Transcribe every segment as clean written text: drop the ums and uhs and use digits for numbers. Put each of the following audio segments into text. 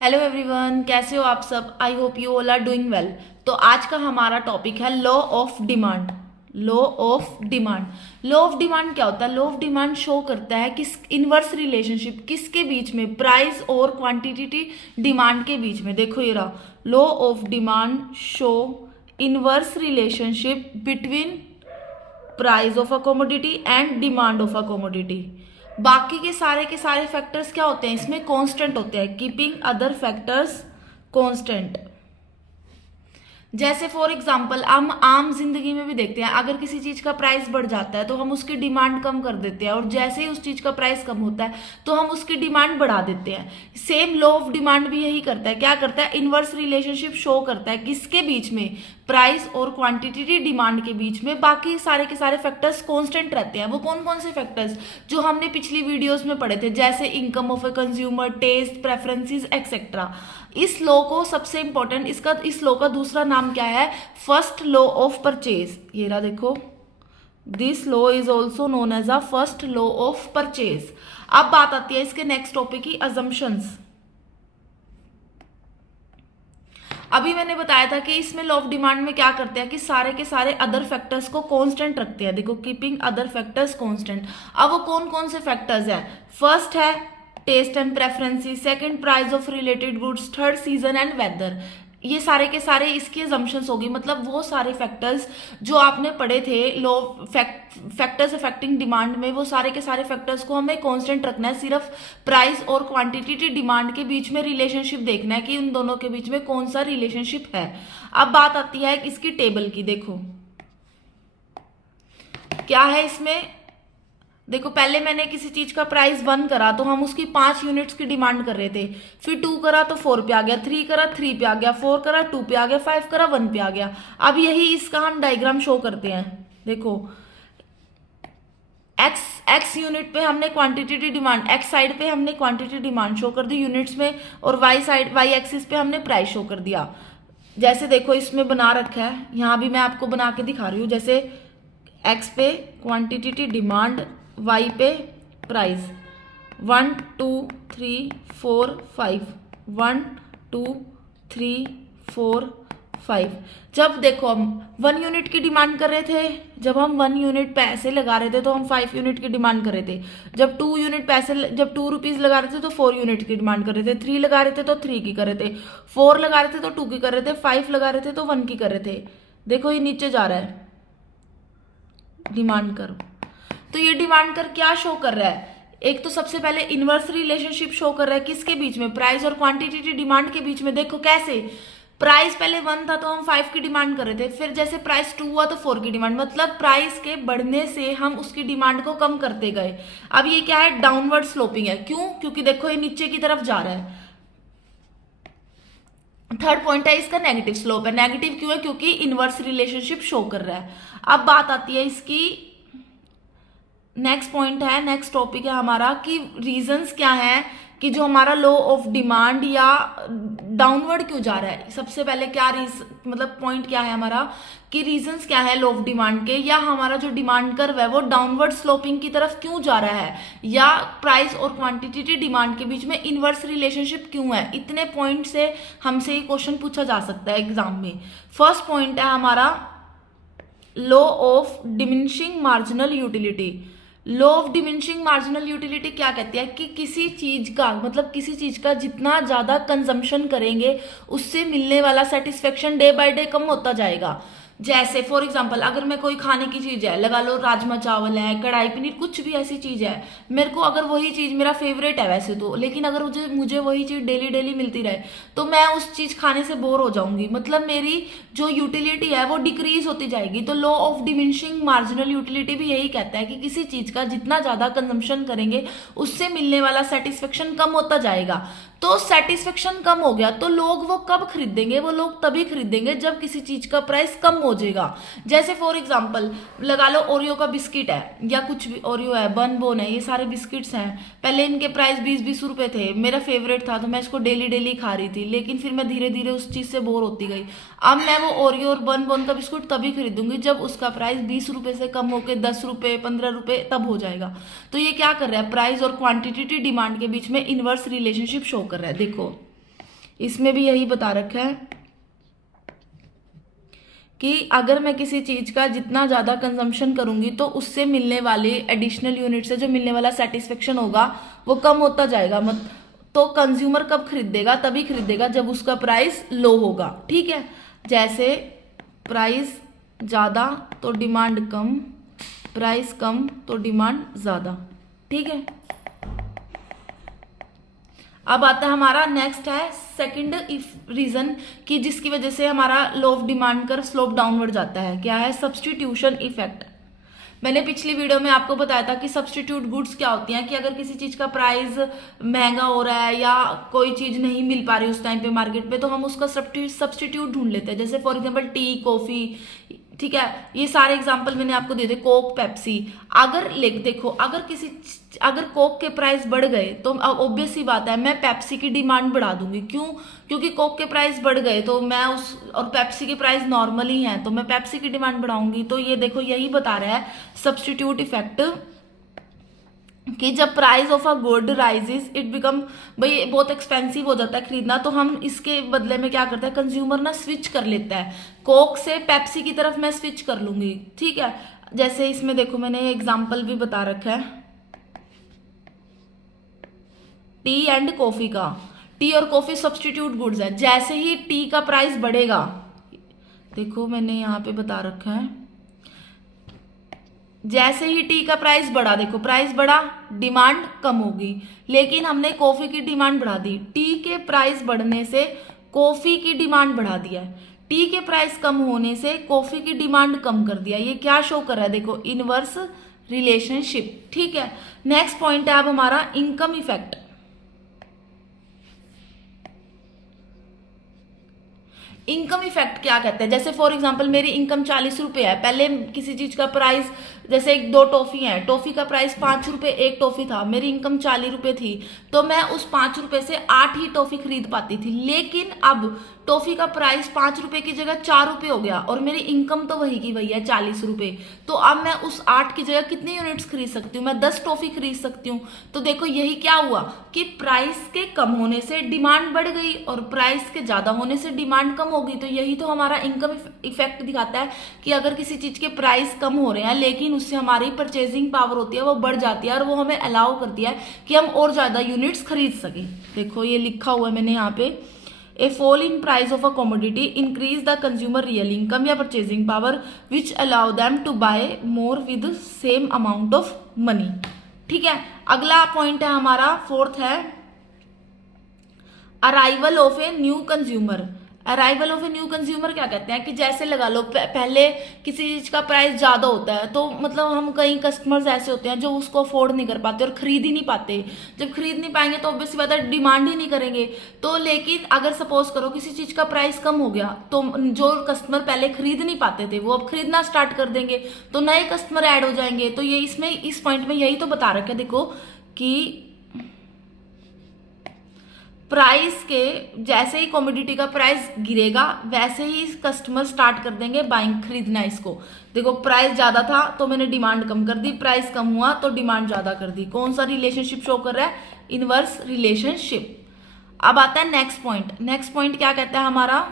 Hello everyone, कैसे हो आप सब। I hope you all are doing well. तो आज का हमारा टॉपिक है law of demand. Law of demand. Law of demand क्या होता है? लॉ ऑफ डिमांड शो करता है कि इनवर्स रिलेशनशिप किसके बीच में, प्राइस और क्वांटिटी डिमांड के बीच में। देखो ये रहा, law of demand show inverse relationship between price of a commodity and demand of a commodity. बाकी के सारे फैक्टर्स क्या होते हैं इसमें? कांस्टेंट होते हैं, कीपिंग अदर फैक्टर्स कांस्टेंट। जैसे फॉर एग्जाम्पल हम आम जिंदगी में भी देखते हैं, अगर किसी चीज का प्राइस बढ़ जाता है तो हम उसकी डिमांड कम कर देते हैं, और जैसे ही उस चीज का प्राइस कम होता है तो हम उसकी डिमांड बढ़ा देते हैं। सेम लॉ ऑफ डिमांड भी यही करता है। क्या करता है? इनवर्स रिलेशनशिप शो करता है किसके बीच में, प्राइस और क्वांटिटी डिमांड के बीच में। बाकी सारे के सारे फैक्टर्स कांस्टेंट रहते हैं। वो कौन कौन से फैक्टर्स? जो हमने पिछली वीडियोस में पढ़े थे, जैसे income of a consumer, taste, preferences etcetera. इस लॉ को सबसे इंपॉर्टेंट, इस लॉ का दूसरा नाम क्या है? First law of purchase. ये रहा, देखो, this law is also known as a first law of purchase. अब बात आती है इसके नेक्स्ट टॉपिक की, अजम्पशंस। अभी मैंने बताया था कि इसमें लॉ ऑफ डिमांड में क्या करते हैं कि सारे के सारे अदर फैक्टर्स को कांस्टेंट रखते हैं। देखो, कीपिंग अदर फैक्टर्स कांस्टेंट। अब वो कौन कौन से फैक्टर्स हैं? फर्स्ट है taste and preferences, second price of related goods, third season and weather. ये सारे के सारे इसकी असम्पशंस होगी, मतलब वो सारे फैक्टर्स जो आपने पढ़े थे लॉ फैक्टर्स अफेक्टिंग डिमांड में, वो सारे के सारे फैक्टर्स को हमें कांस्टेंट रखना है। सिर्फ प्राइस और क्वांटिटी डिमांड के बीच में रिलेशनशिप देखना है कि उन दोनों के बीच में कौन सा रिलेशनशिप है। अब बात आती है इसकी टेबल की। देखो क्या है इसमें। देखो, पहले मैंने किसी चीज का प्राइस 1 करा तो हम उसकी 5 यूनिट्स की डिमांड कर रहे थे। फिर 2 करा तो 4 पे आ गया, 3 करा 3 पे आ गया, 4 करा 2 पे आ गया, 5 करा 1 पे आ गया। अब यही इसका हम डायग्राम शो करते हैं। देखो, एक्स यूनिट पे हमने क्वांटिटी डिमांड, एक्स साइड पे हमने क्वांटिटी डिमांड शो कर दी यूनिट्स में, और वाई एक्सिस पे हमने प्राइस शो कर दिया। जैसे देखो इसमें बना रखा है, यहां भी मैं आपको बना के दिखा रही हूँ। जैसे एक्स पे क्वांटिटी डिमांड, वाई पे प्राइस, 1 2 3 4 5, 1 2 3 4 5। जब देखो हम 1 यूनिट की डिमांड कर रहे थे, जब हम 1 यूनिट पैसे लगा रहे थे तो हम 5 यूनिट की डिमांड कर रहे थे। जब 2 यूनिट पैसे, जब 2 रुपीज लगा रहे थे तो 4 यूनिट की डिमांड कर रहे थे। 3 लगा रहे थे तो 3 की कर रहे थे। 4 लगा रहे थे तो 2 की कर रहे थे। 5 लगा रहे थे तो 1 की कर रहे थे। देखो ये नीचे जा रहा है डिमांड करो। तो ये डिमांड कर क्या शो कर रहा है? एक तो सबसे पहले इनवर्स रिलेशनशिप शो कर रहा है किसके बीच में, प्राइस और क्वांटिटी डिमांड के बीच में। देखो कैसे, प्राइस पहले 1 था तो हम 5 की डिमांड कर रहे थे, फिर जैसे प्राइस 2 हुआ तो 4 की डिमांड, मतलब प्राइस के बढ़ने से हम उसकी डिमांड को कम करते गए। अब ये क्या है? डाउनवर्ड स्लोपिंग है। क्यों? क्योंकि देखो ये नीचे की तरफ जा रहा है। थर्ड पॉइंट है इसका नेगेटिव स्लोप है। नेगेटिव क्यों है? क्योंकि इनवर्स रिलेशनशिप शो कर रहा है। अब बात आती है इसकी, नेक्स्ट पॉइंट है, नेक्स्ट टॉपिक है हमारा कि रीजंस क्या है कि जो हमारा लॉ ऑफ डिमांड या डाउनवर्ड क्यों जा रहा है। सबसे पहले क्या मतलब पॉइंट क्या है हमारा कि रीजंस क्या है लॉ ऑफ डिमांड के, या हमारा जो डिमांड कर्व है वो डाउनवर्ड स्लोपिंग की तरफ क्यों जा रहा है, या प्राइस और क्वांटिटी डिमांड के बीच में इनवर्स रिलेशनशिप क्यों है। इतने पॉइंट से हमसे ये क्वेश्चन पूछा जा सकता है एग्जाम में। फर्स्ट पॉइंट है हमारा law of diminishing marginal utility. Law of diminishing marginal utility क्या कहती है कि किसी चीज का, मतलब किसी चीज का जितना ज्यादा कंजम्पशन करेंगे उससे मिलने वाला सेटिस्फेक्शन डे बाय डे कम होता जाएगा। जैसे फॉर एग्जांपल, अगर मैं कोई खाने की चीज है, लगा लो राजमा चावल है, कढ़ाई पनीर, कुछ भी ऐसी चीज है, मेरे को अगर वही चीज मेरा फेवरेट है वैसे तो, लेकिन अगर मुझे वही चीज डेली डेली मिलती रहे तो मैं उस चीज खाने से बोर हो जाऊंगी, मतलब मेरी जो यूटिलिटी है वो डिक्रीज होती जाएगी। तो law of diminishing marginal utility भी यही कहता है कि किसी चीज का जितना ज्यादा कंजम्पशन करेंगे उससे मिलने वाला सेटिस्फेक्शन कम होता जाएगा। तो सेटिस्फेक्शन कम हो गया तो लोग वो कब खरीदेंगे? वो लोग तभी खरीदेंगे जब किसी चीज का प्राइस कम हो जाएगा। जैसे फॉर एग्जांपल लगा लो ओरियो का बिस्किट है, या कुछ भी, ओरियो है, बन बोन है, ये सारे बिस्किट्स हैं। पहले इनके प्राइस 20-20 रुपए थे, मेरा फेवरेट था तो मैं इसको डेली डेली खा रही थी, लेकिन फिर मैं धीरे धीरे उस चीज से बोर होती गई। अब मैं वो ओरियो और बन बोन का बिस्कुट तभी खरीदूंगी जब उसका प्राइस 20 रुपए से कम होकर 10 रुपए 15 रुपए तब हो जाएगा। तो ये क्या कर रहा है? प्राइस और क्वांटिटी डिमांड के बीच में इनवर्स रिलेशनशिप शो कर रहा है। देखो इसमें भी यही बता रखा है कि अगर मैं किसी चीज का जितना ज्यादा कंजम्पशन करूंगी तो उससे मिलने वाले एडिशनल यूनिट से जो मिलने वाला सेटिस्फेक्शन होगा वो कम होता जाएगा। मत तो कंज्यूमर कब खरीदेगा? तभी खरीदेगा जब उसका प्राइस लो होगा। ठीक है, जैसे प्राइस ज्यादा तो डिमांड कम, प्राइस कम तो डिमांड ज्यादा। ठीक है, अब आता है हमारा नेक्स्ट है सेकंड रीजन कि जिसकी वजह से हमारा लो ऑफ डिमांड कर स्लोप डाउनवर्ड जाता है। क्या है? Substitution effect. मैंने पिछली वीडियो में आपको बताया था कि सब्स्टिट्यूट गुड्स क्या होती हैं, कि अगर किसी चीज का प्राइस महंगा हो रहा है या कोई चीज नहीं मिल पा रही उस टाइम पे मार्केट पे, तो हम उसका सब्स्टिट्यूट ढूंढ लेते हैं। जैसे फॉर एग्जांपल टी, कॉफी, ठीक है, ये सारे एग्जांपल मैंने आपको दिए थे, कोक, पेप्सी। अगर देखो अगर कोक के प्राइस बढ़ गए तो अब ऑब्वियस सी बात है मैं पेप्सी की डिमांड बढ़ा दूंगी। क्यों? क्योंकि कोक के प्राइस बढ़ गए तो मैं और पेप्सी के प्राइस नॉर्मल ही हैं तो मैं पेप्सी की डिमांड बढ़ाऊंगी। तो ये देखो यही बता रहा है सब्स्टिट्यूट इफेक्ट कि जब price of a good rises it become, भाई बहुत एक्सपेंसिव हो जाता है खरीदना, तो हम इसके बदले में क्या करते हैं, कंज्यूमर ना स्विच कर लेता है, कोक से पेप्सी की तरफ मैं स्विच कर लूंगी। ठीक है, जैसे इसमें देखो मैंने एग्जांपल भी बता रखा है टी एंड कॉफी का। टी और कॉफी सब्स्टिट्यूट गुड्स है। जैसे ही टी का प्राइस बढ़ेगा, देखो मैंने यहाँ पे बता रखा है, जैसे ही टी का प्राइस बढ़ा, देखो प्राइस बढ़ा, डिमांड कम होगी। लेकिन हमने कॉफी की डिमांड बढ़ा दी, टी के प्राइस बढ़ने से कॉफी की डिमांड बढ़ा दिया है, टी के प्राइस कम होने से कॉफी की डिमांड कम कर दिया। ये क्या शो कर रहा है? देखो इनवर्स रिलेशनशिप। ठीक है, नेक्स्ट पॉइंट है अब हमारा इनकम इफेक्ट। इनकम इफेक्ट क्या कहते हैं? जैसे फॉर एग्जांपल मेरी इनकम 40 रुपए है, पहले किसी चीज का प्राइस, जैसे एक दो टॉफी है, टॉफी का प्राइस 5 रुपए एक टॉफी था, मेरी इनकम 40 रुपए थी, तो मैं उस 5 रुपए से 8 ही टॉफी खरीद पाती थी। लेकिन अब टॉफी का प्राइस 5 रुपए की जगह 4 रुपए हो गया और मेरी इनकम तो वही की वही है 40 रुपए, तो अब मैं उस 8 की जगह कितनी यूनिट्स खरीद सकती हूँ? मैं 10 टॉफी खरीद सकती हूँ। तो देखो यही क्या हुआ कि प्राइस के कम होने से डिमांड बढ़ गई और प्राइस के ज्यादा होने से डिमांड कम होगी। तो यही तो हमारा इनकम इफेक्ट दिखाता है कि अगर किसी चीज के प्राइस कम हो रहे हैं लेकिन उससे हमारी परचेजिंग पावर होती है वो बढ़ जाती है और वो हमें अलाउ करती है कि हम और ज्यादा यूनिट्स खरीद सके। देखो ये लिखा हुआ है मैंने यहाँ पे, a fall in price of a commodity increase the consumer real income या purchasing power which allow them to buy more with same amount of money. ठीक है, अगला पॉइंट है हमारा फोर्थ है arrival of a new consumer. Arrival of a new consumer क्या कहते हैं कि जैसे लगा लो पहले किसी चीज का प्राइस ज्यादा होता है तो मतलब हम कई कस्टमर्स ऐसे होते हैं जो उसको अफोर्ड नहीं कर पाते और खरीद ही नहीं पाते। जब खरीद नहीं पाएंगे तो ऑब्वियसली बात है डिमांड ही नहीं करेंगे। तो लेकिन अगर सपोज करो किसी चीज का प्राइस कम हो गया तो जो कस्टमर पहले खरीद नहीं पाते थे वो अब खरीदना स्टार्ट कर देंगे, तो नए कस्टमर ऐड हो जाएंगे। तो ये इसमें इस पॉइंट में यही तो बता रखा है देखो कि प्राइस के जैसे ही कमोडिटी का प्राइस गिरेगा वैसे ही कस्टमर स्टार्ट कर देंगे बाइंग, खरीदना इसको। देखो प्राइस ज्यादा था तो मैंने डिमांड कम कर दी, प्राइस कम हुआ तो डिमांड ज्यादा कर दी। कौन सा रिलेशनशिप शो कर रहा है? Inverse relationship. अब आता है नेक्स्ट पॉइंट। नेक्स्ट पॉइंट क्या कहता है हमारा?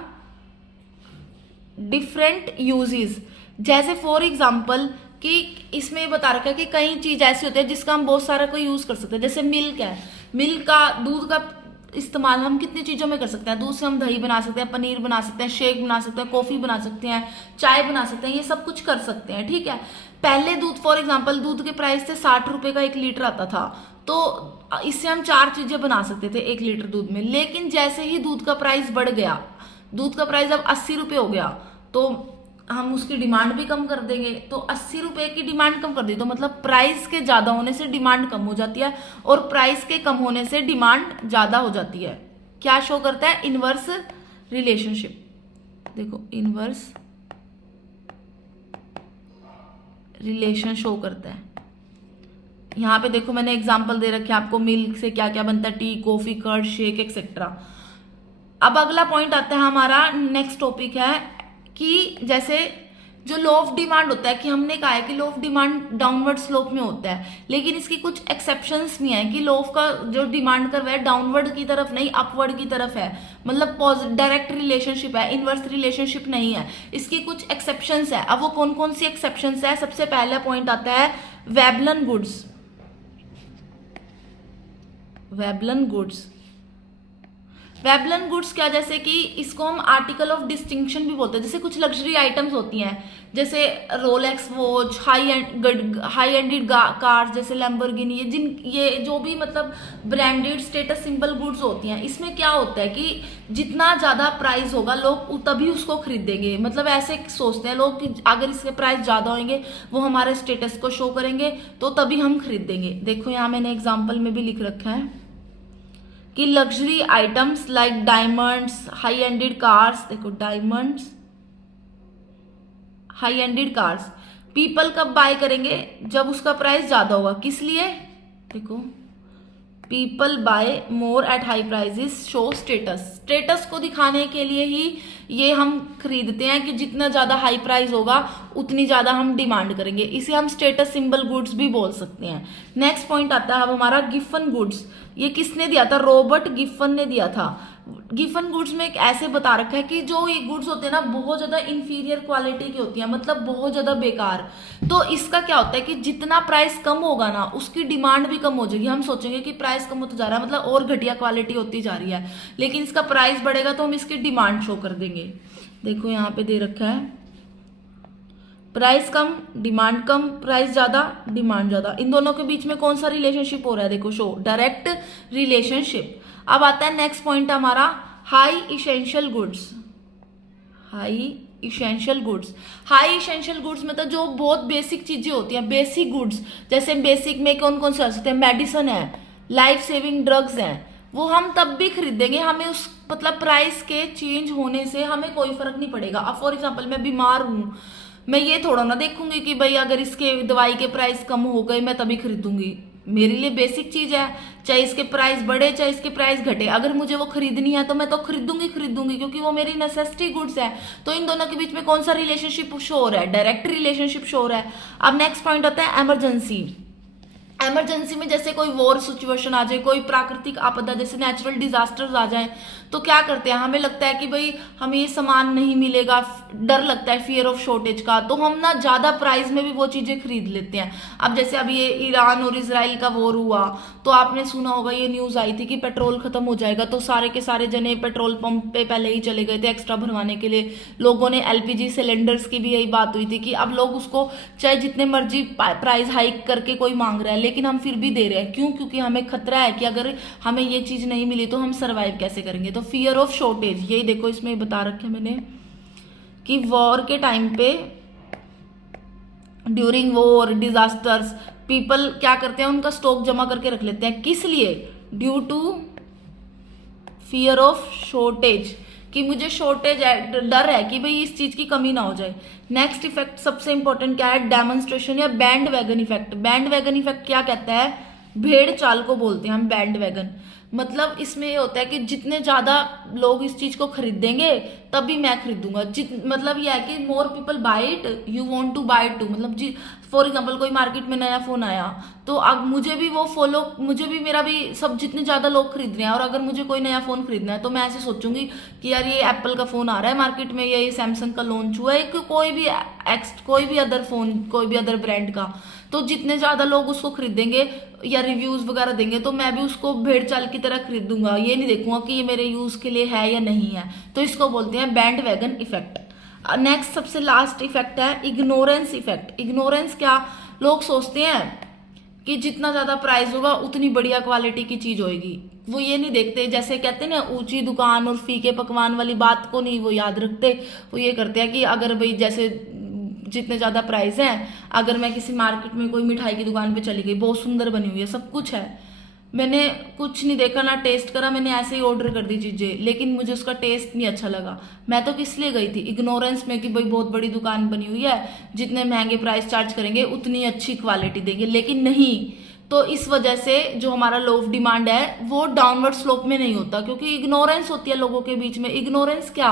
Different uses. जैसे फॉर एग्जाम्पल कि इसमें बता रखा है कि कई चीज ऐसी होती है जिसका हम बहुत सारा कोई यूज कर सकते हैं। जैसे मिल्क है, मिल्क का, दूध का इस्तेमाल हम कितनी चीजों में कर सकते हैं। दूध से हम दही बना सकते हैं, पनीर बना सकते हैं, शेक बना सकते हैं, कॉफी बना सकते हैं, चाय बना सकते हैं, ये सब कुछ कर सकते हैं। ठीक है, पहले दूध फॉर एग्जांपल दूध के प्राइस से 60 रुपए का 1 लीटर आता था, तो इससे हम 4 चीजें बना सकते थे 1 लीटर दूध में। लेकिन जैसे ही दूध का प्राइस बढ़ गया, दूध का प्राइस अब 80 रुपए हो गया, तो हम उसकी डिमांड भी कम कर देंगे। तो 80 रुपए की डिमांड कम कर दी तो मतलब प्राइस के ज्यादा होने से डिमांड कम हो जाती है और प्राइस के कम होने से डिमांड ज्यादा हो जाती है। क्या शो करता है? Inverse relationship. देखो इनवर्स रिलेशन शो करता है। यहां पे देखो मैंने एग्जांपल दे रखे आपको, मिल्क से क्या क्या बनता है, tea, coffee, curd, shake etcetera. अब अगला पॉइंट आता है हमारा, नेक्स्ट टॉपिक है कि जैसे जो लॉ ऑफ डिमांड होता है कि हमने कहा है कि law of demand downward slope में होता है, लेकिन इसकी कुछ एक्सेप्शंस भी हैं कि लॉ ऑफ का जो डिमांड कर्व है डाउनवर्ड की तरफ नहीं अपवर्ड की तरफ है, मतलब डायरेक्ट रिलेशनशिप है, इनवर्स रिलेशनशिप नहीं है, इसकी कुछ एक्सेप्शंस है। अब वो कौन कौन सी एक्सेप्शंस है? सबसे पहला पॉइंट आता है Veblen goods. Veblen goods, Veblen goods क्या, जैसे कि इसको हम आर्टिकल ऑफ डिस्टिंक्शन भी बोलते हैं। जैसे कुछ लग्जरी आइटम्स होती हैं, जैसे Rolex watch, high ended cars जैसे लैम्बोर्गिनी, ये जो भी मतलब ब्रांडेड स्टेटस सिंबल गुड्स होती हैं, इसमें क्या होता है कि जितना ज्यादा प्राइस होगा लोग तभी उसको खरीदेंगे। मतलब ऐसे सोचते हैं लोग कि अगर इसके प्राइस ज्यादा होंगे वो हमारे स्टेटस को शो करेंगे तो तभी हम खरीदेंगे। देखो यहाँ मैंने एग्जाम्पल में भी लिख रखा है कि luxury items like diamonds, high ended cars, देखो diamonds, high ended cars people कब बाय करेंगे? जब उसका प्राइस ज्यादा होगा। किस लिए? देखो people buy more at high prices show status, status को दिखाने के लिए ही ये हम खरीदते हैं कि जितना ज्यादा हाई प्राइस होगा उतनी ज्यादा हम डिमांड करेंगे। इसे हम स्टेटस सिंबल गुड्स भी बोल सकते हैं। नेक्स्ट पॉइंट आता है अब हमारा गिफन गुड्स। ये किसने दिया था? रॉबर्ट गिफन ने दिया था। गिफन गुड्स में एक ऐसे बता रखा है कि जो ये गुड्स होते हैं ना बहुत ज्यादा इंफीरियर क्वालिटी की होती है, मतलब बहुत ज्यादा बेकार। तो इसका क्या होता है कि जितना प्राइस कम होगा ना उसकी डिमांड भी कम हो जाएगी। हम सोचेंगे कि प्राइस कम होता जा रहा है मतलब और घटिया क्वालिटी होती जा रही है, लेकिन इसका प्राइस बढ़ेगा तो हम इसकी डिमांड शो कर देंगे। देखो यहाँ पे दे रखा है प्राइस कम डिमांड कम, प्राइस ज्यादा डिमांड ज्यादा, इन दोनों के बीच में कौन सा रिलेशनशिप हो रहा है? देखो शो डायरेक्ट रिलेशनशिप। अब आता है नेक्स्ट पॉइंट हमारा high essential goods. High essential goods, high essential goods मतलब जो बहुत बेसिक चीजें होती हैं, बेसिक गुड्स। जैसे बेसिक में कौन कौन से आ सकते हैं? मेडिसिन है, लाइफ सेविंग ड्रग्स हैं, वो हम तब भी खरीदेंगे, हमें उस मतलब प्राइस के चेंज होने से हमें कोई फर्क नहीं पड़ेगा। अब फॉर एग्जाम्पल मैं बीमार हूं, मैं ये थोड़ा ना देखूंगी कि भाई अगर इसके दवाई के प्राइस कम हो गए मैं तभी खरीदूंगी। मेरे लिए बेसिक चीज है, चाहे इसके प्राइस बढ़े चाहे इसके प्राइस घटे, अगर मुझे वो खरीदनी है तो मैं तो खरीदूंगी क्योंकि वो मेरी नेसेसिटी गुड्स है। तो इन दोनों के बीच में कौन सा रिलेशनशिप शो हो रहा है? डायरेक्ट रिलेशनशिप शो हो रहा है। अब नेक्स्ट पॉइंट आता है इमरजेंसी। इमरजेंसी में जैसे कोई वॉर सिचुएशन आ जाए, कोई प्राकृतिक आपदा जैसे नेचुरल डिजास्टर्स आ जाए, तो क्या करते हैं? हमें लगता है कि भाई हमें ये सामान नहीं मिलेगा, डर लगता है फियर ऑफ शॉर्टेज का, तो हम ना ज्यादा प्राइस में भी वो चीजें खरीद लेते हैं। अब जैसे अभी ये ईरान और इजराइल का वॉर हुआ तो आपने सुना होगा, ये न्यूज आई थी कि पेट्रोल खत्म हो जाएगा, तो सारे के सारे जने पेट्रोल पंप पे पहले ही चले गए थे एक्स्ट्रा भरवाने के लिए। लोगों ने एलपीजी सिलेंडर्स की भी यही बात हुई थी कि अब लोग उसको चाहे जितने मर्जी प्राइस हाइक करके कोई मांग रहा है लेकिन हम फिर भी दे रहे हैं। क्यों? क्योंकि हमें खतरा है कि अगर हमें ये चीज नहीं मिली तो हम सरवाइव कैसे करेंगे। तो फियर ऑफ शॉर्टेज, यही देखो इसमें बता रखे मैंने कि वॉर के टाइम पे, ड्यूरिंग वॉर डिजास्टर्स, पीपल क्या करते हैं? उनका स्टॉक जमा करके रख लेते हैं। किस लिए? Due to fear of shortage, कि मुझे शॉर्टेज है, डर है कि भाई इस चीज की कमी ना हो जाए। नेक्स्ट इफेक्ट सबसे इंपॉर्टेंट क्या है? डेमोन्स्ट्रेशन या band wagon effect. Band wagon effect क्या कहता है? भेड़ चाल को बोलते हैं हम बैंड वैगन। मतलब इसमें ये होता है कि जितने ज्यादा लोग इस चीज को खरीदेंगे तभी मैं खरीदूंगा। मतलब ये है कि more people buy it you want to buy it too. मतलब फॉर एग्जांपल कोई मार्केट में नया फोन आया तो अब मुझे भी वो मुझे भी मेरा भी सब जितने ज्यादा लोग खरीद रहे हैं और अगर मुझे कोई नया फोन खरीदना है तो मैं ऐसे सोचूंगी कि यार ये एप्पल का फोन आ रहा है मार्केट में, ये सैमसंग का लॉन्च हुआ है, कोई भी अदर फोन, कोई भी अदर ब्रांड का, तो जितने ज्यादा लोग उसको खरीदेंगे या रिव्यूज वगैरह देंगे तो मैं भी उसको भेड़ चाल की तरह खरीदूंगा। ये नहीं देखूंगा कि ये मेरे यूज के लिए है या नहीं है। तो इसको बोलते हैं बैंड वैगन इफेक्ट। नेक्स्ट सबसे लास्ट इफेक्ट है इग्नोरेंस इफेक्ट। इग्नोरेंस क्या? लोग सोचते हैं कि जितना ज्यादा प्राइस होगा उतनी बढ़िया क्वालिटी की चीज होगी। वो ये नहीं देखते, जैसे कहते हैं ना ऊंची दुकान और फीके पकवान वाली बात को नहीं वो याद रखते। वो ये करते हैं कि अगर भाई जैसे जितने ज्यादा प्राइस है, अगर मैं किसी मार्केट में कोई मिठाई की दुकान पे चली गई, बहुत सुंदर बनी हुई है, सब कुछ है, मैंने कुछ नहीं देखा ना टेस्ट करा, मैंने ऐसे ही ऑर्डर कर दी चीजें, लेकिन मुझे उसका टेस्ट नहीं अच्छा लगा, मैं तो किस लिए गई थी? इग्नोरेंस में कि भाई बहुत बड़ी दुकान बनी हुई है, जितने महंगे प्राइस चार्ज करेंगे उतनी अच्छी क्वालिटी देंगे। लेकिन नहीं, तो इस वजह से जो हमारा लो ऑफ डिमांड है वो डाउनवर्ड स्लोप में नहीं होता, क्योंकि इग्नोरेंस होती है लोगों के बीच में। इग्नोरेंस क्या,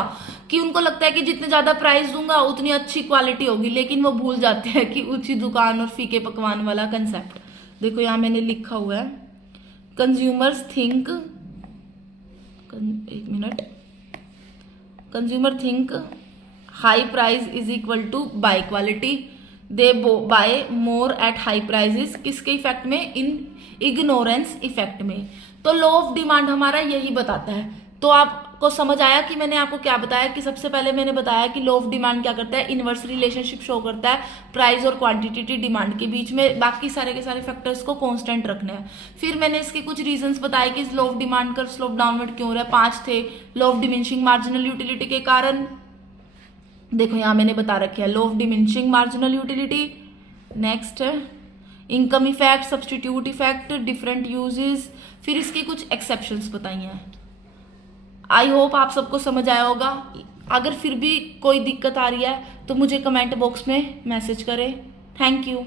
कि उनको लगता है कि जितने ज्यादा प्राइस दूंगा उतनी अच्छी क्वालिटी होगी, लेकिन वो भूल जाते हैं कि ऊंची दुकान और फीके पकवान वाला कंसेप्ट। देखो यहाँ मैंने लिखा हुआ है, कंज्यूमर्स थिंक, एक minute, consumer think high price is equal to buy quality, they buy more at high prices. किसके इफेक्ट में? इन इग्नोरेंस इफेक्ट में। तो लॉ ऑफ डिमांड हमारा यही बताता है। तो आपको समझ आया कि मैंने आपको क्या बताया, कि सबसे पहले मैंने बताया कि लॉ ऑफ डिमांड क्या करता है, इनवर्स रिलेशनशिप शो करता है प्राइस और क्वांटिटी डिमांड के बीच में, बाकी सारे के सारे फैक्टर्स को कांस्टेंट रखना है। फिर मैंने इसके कुछ रीजंस बताए कि इस लॉ ऑफ डिमांड का स्लोप डाउनवर्ड क्यों हो रहा है। 5 थे। Law of diminishing marginal utility के कारण, देखो यहां मैंने बता रखे है, law of diminishing marginal utility. Next है income effect, substitute effect, different uses, फिर इसकी कुछ एक्सेप्शंस बताई हैं। आई होप आप सबको समझ आया होगा। अगर फिर भी कोई दिक्कत आ रही है तो मुझे कमेंट बॉक्स में मैसेज करें। Thank you.